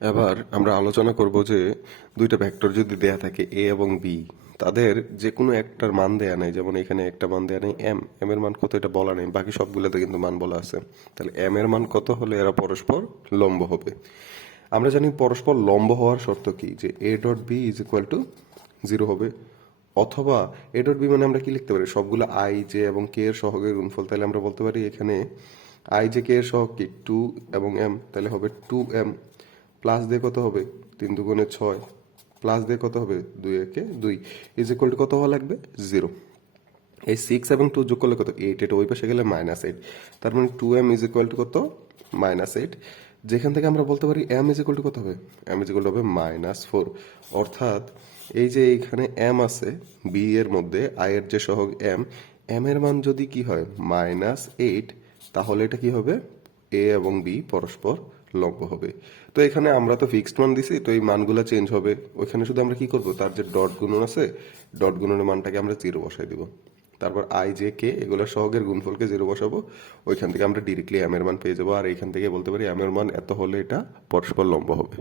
এবার আমরা আলোচনা করব যে দুইটা ভেক্টর যদি দেয়া থাকে এ এবং বি তাদের যে কোনো একটার মান দেয়া নেই। যেমন এখানে একটা মান দেয়া নেই এম এম এর মান কত এটা বলা নেই। বাকি সবগুলোতে কিন্তু মান বলা আছে। তাহলে এম এর মান কত হলে এরা পরস্পর লম্ব হবে? আমরা জানি পরস্পর লম্ব হওয়ার শর্ত কি? যে A dot B is equal to zero হবে। অথবা এ ডট বি মানে আমরা কি লিখতে পারি? সবগুলো আই জে এবং কে এর সহগের গুণফল। তাহলে আমরা বলতে পারি এখানে আই জে কে এর সহগ কি? টু এবং এম তাহলে হবে টু এম প্লাস দিয়ে কত হবে? তিন দুগুণে ছয়। প্লাস দিয়ে কত হবে? দুই একে দুই। ইজ ইকুয়াল টু কত হওয়া লাগবে? জিরো। এই সিক্স এবং টু যোগ করলে কত? এইট এটা ওই পাশে গেলে মাইনাস এইট তার মানে two M is equal to কত? মাইনাস এইট যেখান থেকে আমরা বলতে পারি এম ইজ ইকুয়াল টু কত হবে? এম ইজ ইকুয়াল হবে মাইনাস ফোর অর্থাৎ এই যে এইখানে এম আছে বি এর মধ্যে আই এর যে সহগ এম এম এর মান যদি কি হয়? মাইনাস এইট তাহলে এটা কি হবে? এ এবং বি পরস্পর লম্ব হবে। তো এখানে আমরা তো ফিক্সড মান দিছি, তো এই মানগুলো চেঞ্জ হবে। ওইখানে শুধু আমরা কি করব? তার যে ডট গুণন আছে ডট গুণনের মানটাকে আমরা জিরো বসাই দিব। তারপর আই জে কে এগুলো সহগের গুণফলকে জিরো বসাবো। ওইখান থেকে আমরা ডিরেক্টলি এম এর মান পেয়ে যাব। আর এইখান থেকে বলতে পারি এম এর মান এত হলে এটা পরস্পর লম্ব হবে।